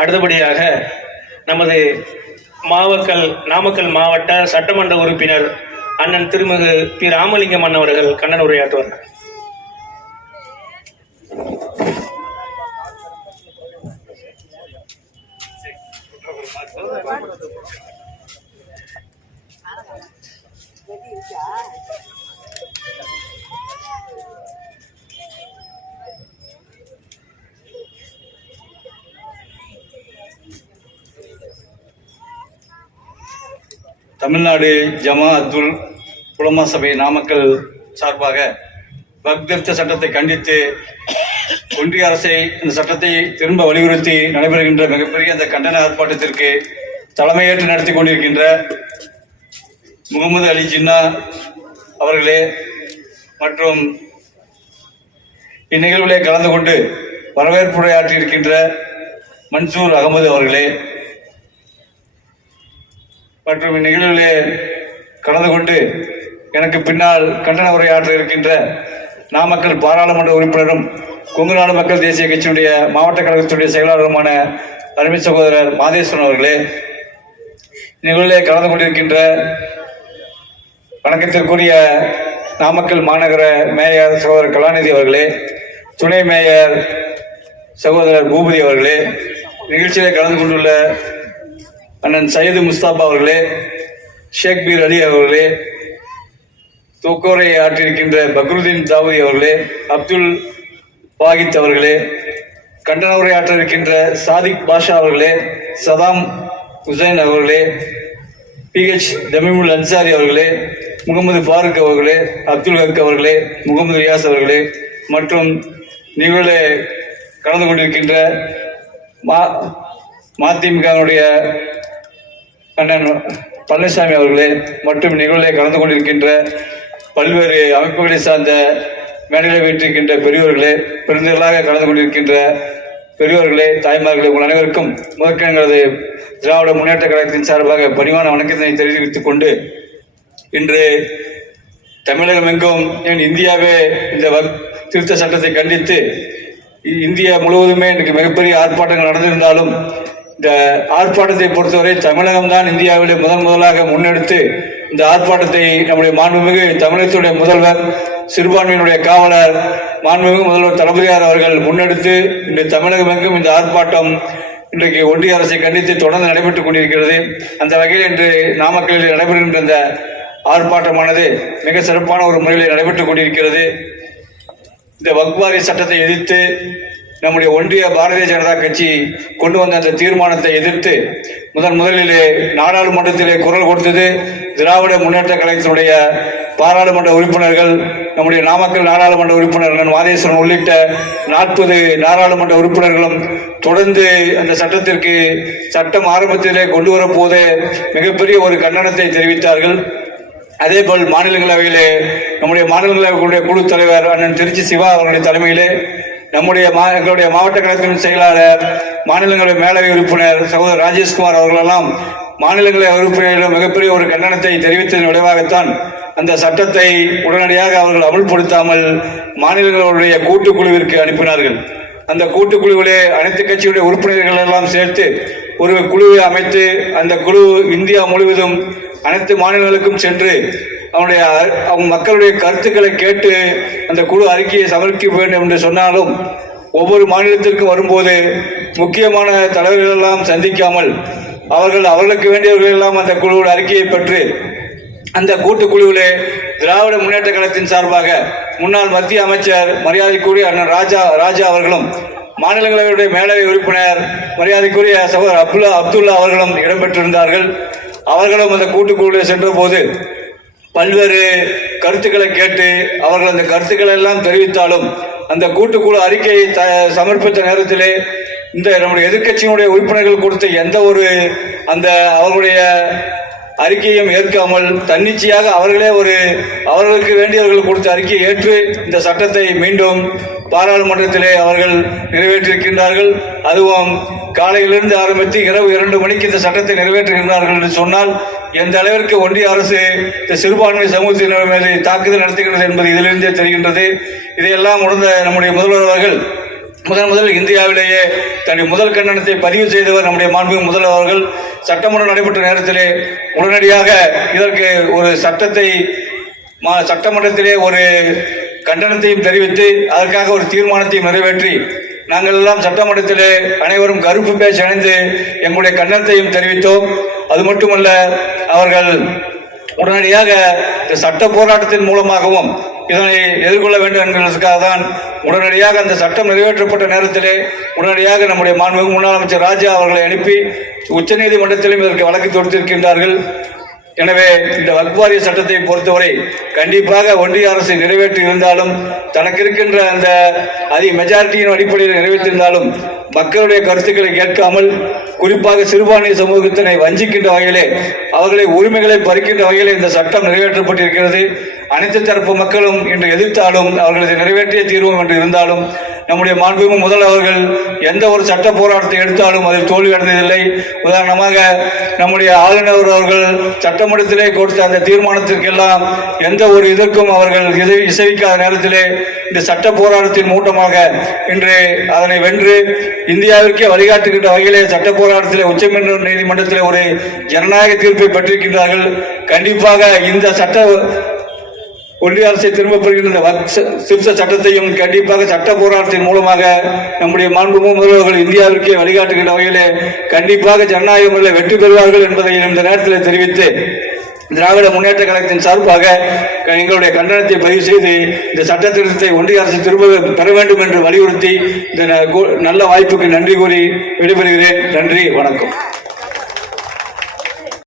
அடுத்தபடியாக நமது மாவக்கல் நாமக்கல் மாவட்ட சட்டமன்ற உறுப்பினர் அண்ணன் திருமிகு பி. ராமலிங்கம் அண்ணவர்கள் கண்ணன் உரையாற்றுவார்கள். தமிழ்நாடு ஜமா அத்துல் புலமா சபை நாமக்கல் சார்பாக வக்ஃப் சட்டத்தை கண்டித்து ஒன்றிய அரசை இந்த சட்டத்தை திரும்ப வலியுறுத்தி நடைபெறுகின்ற மிகப்பெரிய அந்த கண்டன ஆர்ப்பாட்டத்திற்கு தலைமையேற்று நடத்தி கொண்டிருக்கின்ற முகமது அலி ஜின்னா அவர்களே மற்றும் இந்நிகழ்விலே கலந்து கொண்டு வரவேற்புரையாற்றியிருக்கின்ற மன்சூர் அகமது அவர்களே மற்றும் இந்நிகழ்விலே கலந்து கொண்டு எனக்கு பின்னால் கண்டன உரையாற்ற இருக்கின்ற நாமக்கல் பாராளுமன்ற உறுப்பினரும் கொங்கு நாடு மக்கள் தேசிய கட்சியினுடைய மாவட்ட கழகத்தினுடைய செயலாளருமான அருமை சகோதரர் மாதேஸ்வரன் அவர்களே நிகழ்விலே கலந்து கொண்டிருக்கின்ற வணக்கத்திற்குரிய நாமக்கல் மாநகர மேயர் சகோதரர் கலாநிதி அவர்களே துணை மேயர் சகோதரர் பூபதி அவர்களே நிகழ்ச்சியிலே கலந்து கொண்டுள்ள அண்ணன் சையது முஸ்தாபா அவர்களே ஷேக் பீர் அலி அவர்களே தூக்கோரை ஆற்றியிருக்கின்ற பக்ருதீன் தாவூதி அவர்களே அப்துல் வாகித் அவர்களே கண்டன உரையாற்ற இருக்கின்ற சாதிக் பாஷா அவர்களே சதாம் ஹுசைன் அவர்களே பிஹெச் தமிமுல் அன்சாரி அவர்களே முகமது ஃபாரூக் அவர்களே அப்துல் ஹக் அவர்களே முகமது ரியாஸ் அவர்களே மற்றும் நிகழ்வில் கலந்து கொண்டிருக்கின்ற மா மதிமுகனுடைய அண்ணன் பழனிசாமி அவர்களே மற்றும் நிகழ்வில் கலந்து கொண்டிருக்கின்ற பல்வேறு அமைப்புகளை சார்ந்த மேடையில் வைத்திருக்கின்ற பெரியோர்களே பெருந்தர்களாக கலந்து கொண்டிருக்கின்ற பெரியோர்களே தாய்மார்களே உங்கள் அனைவருக்கும் முதற்கங்களது திராவிட முன்னேற்ற கழகத்தின் சார்பாக பணிவான வணக்கத்தினை தெரிவித்துக் கொண்டு இன்று தமிழகம் எங்கும் ஏன் இந்தியாவே இந்த திருத்த சட்டத்தை கண்டித்து இ- இந்தியா முழுவதுமே இன்றைக்கு மிகப்பெரிய ஆர்ப்பாட்டங்கள் நடந்திருந்தாலும் இந்த ஆர்ப்பாட்டத்தை பொறுத்தவரை தமிழகம் தான் இந்தியாவிலே முதன் முதலாக முன்னெடுத்து இந்த ஆர்ப்பாட்டத்தை நம்முடைய மாண்புமிகு தமிழகத்துடைய முதல்வர் சிறுபான்மையினுடைய காவலர் மாண்புமிகு முதல்வர் தளபதியார் அவர்கள் முன்னெடுத்து இன்று தமிழகம் எங்கும் இந்த ஆர்ப்பாட்டம் இன்றைக்கு ஒன்றிய அரசை கண்டித்து தொடர்ந்து நடைபெற்றுக் கொண்டிருக்கிறது. அந்த வகையில் இன்று நாமக்கல்லில் நடைபெறுகின்ற இந்த ஆர்ப்பாட்டமானது மிக சிறப்பான ஒரு முறையில் நடைபெற்றுக் கொண்டிருக்கிறது. இந்த வக்வாரி சட்டத்தை எதிர்த்து நம்முடைய ஒன்றிய பாரதிய ஜனதா கட்சி கொண்டு வந்த அந்த தீர்மானத்தை எதிர்த்து முதன் முதலிலே நாடாளுமன்றத்திலே குரல் கொடுத்தது திராவிட முன்னேற்ற கழகத்தினுடைய பாராளுமன்ற உறுப்பினர்கள் நம்முடைய நாமக்கல் நாடாளுமன்ற உறுப்பினர் மாதேஸ்வரன் உள்ளிட்ட நாற்பது நாடாளுமன்ற உறுப்பினர்களும் தொடர்ந்து அந்த சட்டத்திற்கு சட்டம் ஆரம்பத்திலே கொண்டு வரப்போதே மிகப்பெரிய ஒரு கண்டனத்தை தெரிவித்தார்கள். அதே போல் மாநிலங்களவையிலே நம்முடைய மாநிலங்களவைகளுடைய குழு தலைவர் அண்ணன் திருச்சி சிவா அவர்களுடைய தலைமையிலே நம்முடைய மா எங்களுடைய மாவட்ட கழகத்தின் செயலாளர் மாநிலங்களவை மேலவை உறுப்பினர் சகோதரர் ராஜேஷ்குமார் அவர்களெல்லாம் மாநிலங்களவை உறுப்பினரிடம் மிகப்பெரிய ஒரு கண்டனத்தை தெரிவித்ததன் விளைவாகத்தான் அந்த சட்டத்தை உடனடியாக அவர்கள் அமல்படுத்தாமல் மாநிலங்களுடைய கூட்டுக்குழுவிற்கு அனுப்பினார்கள். அந்த கூட்டுக்குழுவிலே அனைத்து கட்சியுடைய உறுப்பினர்கள் எல்லாம் சேர்த்து ஒரு குழுவை அமைத்து அந்த குழு இந்தியா முழுவதும் அனைத்து மாநிலங்களுக்கும் சென்று அவனுடைய அவங்க மக்களுடைய கருத்துக்களை கேட்டு அந்த குழு அறிக்கையை சமர்ப்பிக்க வேண்டும் என்று சொன்னாலும் ஒவ்வொரு மாநிலத்திற்கும் வரும்போது முக்கியமான தலைவர்களெல்லாம் சந்திக்காமல் அவர்கள் அவர்களுக்கு வேண்டியவர்கள் எல்லாம் அந்த குழுவோட அறிக்கையை பெற்று அந்த கூட்டுக்குழுவிலே திராவிட முன்னேற்ற கழகத்தின் சார்பாக முன்னாள் மத்திய அமைச்சர் மரியாதைக்குரிய அண்ணன் ராஜா ராஜா அவர்களும் மாநிலங்களவையுடைய மேலவை உறுப்பினர் மரியாதைக்குரிய சகோதரர் அப்துல்லா அப்துல்லா அவர்களும் இடம்பெற்றிருந்தார்கள். அவர்களும் அந்த கூட்டுக்குழுவில் சென்ற போது பல்வேறு கருத்துக்களை கேட்டு அவர்கள் அந்த கருத்துக்களை எல்லாம் தெரிவித்தாலும் அந்த கூட்டுக்குழு அறிக்கையை த சமர்ப்பித்த நேரத்திலே இந்த நம்முடைய எதிர்கட்சியினுடைய உறுப்பினர்கள் கொடுத்த எந்த ஒரு அந்த அவர்களுடைய அறிக்கையும் ஏற்காமல் தன்னிச்சையாக அவர்களே ஒரு அவர்களுக்கு வேண்டியவர்கள் கொடுத்த அறிக்கையை ஏற்று இந்த சட்டத்தை மீண்டும் பாராளுமன்றத்திலே அவர்கள் நிறைவேற்றியிருக்கின்றார்கள். அதுவும் காலையிலிருந்து ஆரம்பித்து இரவு இரண்டு மணிக்கு இந்த சட்டத்தை நிறைவேற்றுகின்றார்கள் என்று சொன்னால் எந்த அளவிற்கு ஒன்றிய அரசு இந்த சிறுபான்மை சமூகத்தினர் மீது தாக்குதல் நடத்துகின்றது என்பது இதிலிருந்தே தெரிகின்றது. இதையெல்லாம் உணர்ந்த நம்முடைய முதல்வர் அவர்கள் முதன் முதல் இந்தியாவிலேயே தன்னை முதல் கண்டனத்தை பதிவு செய்தவர் நம்முடைய மாண்புமிகு முதல்வர் அவர்கள். சட்டமன்றம் நடைபெற்ற நேரத்திலே உடனடியாக இதற்கு ஒரு சட்டத்தை மா- சட்டமன்றத்திலே ஒரு கண்டனத்தையும் தெரிவித்து அதற்காக ஒரு தீர்மானத்தையும் நிறைவேற்றி நாங்கள் எல்லாம் சட்டமன்றத்திலே அனைவரும் கருப்பு பேச்சு அணிந்து எங்களுடைய கண்டனத்தையும் தெரிவித்தோம். அது மட்டுமல்ல அவர்கள் உடனடியாக இந்த சட்ட போராட்டத்தின் மூலமாகவும் இதனை எதிர்கொள்ள வேண்டும் என்கிறதுக்காக தான் உடனடியாக அந்த சட்டம் நிறைவேற்றப்பட்ட நேரத்திலே உடனடியாக நம்முடைய மாண்புமிகு முன்னாள் அமைச்சர் ராஜா அவர்களை அனுப்பி உச்சநீதிமன்றத்திலும் இதற்கு வழக்கு தொடுத்திருக்கின்றார்கள். எனவே இந்த வக்வாரிய சட்டத்தை பொறுத்தவரை கண்டிப்பாக ஒன்றிய அரசு நிறைவேற்றி இருந்தாலும் தனக்கு இருக்கின்ற அந்த அதி மெஜாரிட்டியின் அடிப்படையில் நிறைவேற்றியிருந்தாலும் மக்களுடைய கருத்துக்களை கேட்காமல் குறிப்பாக சிறுபான்மை சமூகத்தினை வஞ்சிக்கின்ற வகையிலே அவர்களை உரிமைகளை பறிக்கின்ற வகையிலே இந்த சட்டம் நிறைவேற்றப்பட்டிருக்கிறது. அனைத்து தரப்பு மக்களும் இன்று எதிர்த்தாலும் அவர்களது நிறைவேற்றிய தீர்வோம் என்று இருந்தாலும் நம்முடைய மாண்புமிகு முதல் அவர்கள் எந்த ஒரு சட்ட போராட்டத்தை எடுத்தாலும் அதில் தோல்வி அடைந்ததில்லை. உதாரணமாக நம்முடைய ஆளுநர் அவர்கள் சட்டமன்றத்திலே கொடுத்த அந்த தீர்மானத்திற்கெல்லாம் எந்த ஒரு இதற்கும் அவர்கள் இதை இசைவிக்காத நேரத்திலே இந்த சட்ட போராட்டத்தின் மூட்டமாக இன்று அதனை வென்று இந்தியாவிற்கே வழிகாட்டுகின்ற வகையிலே சட்ட போராட்டத்திலே உச்சமன்ற நீதிமன்றத்தில் ஒரு ஜனநாயக தீர்ப்பை பெற்றிருக்கின்றார்கள். கண்டிப்பாக இந்த சட்ட ஒன்றிய அரசை திரும்பப் பெறுகின்ற இந்த வக்ச சட்டத்தையும் கண்டிப்பாக சட்ட போராட்டத்தின் மூலமாக நம்முடைய மாண்பு முதல்வர்கள் இந்தியாவிற்கே வழிகாட்டுகின்ற வகையிலே கண்டிப்பாக ஜனநாயக முறையில் வெற்றி பெறுவார்கள் என்பதை இந்த நேரத்தில் தெரிவித்து திராவிட முன்னேற்ற கழகத்தின் சார்பாக எங்களுடைய கண்டனத்தை பதிவு செய்து இந்த சட்ட திருத்தத்தை ஒன்றிய அரசு திரும்ப பெற வேண்டும் என்று வலியுறுத்தி இந்த ந- நல்ல வாய்ப்புக்கு நன்றி கூறி விடைபெறுகிறேன். நன்றி வணக்கம்.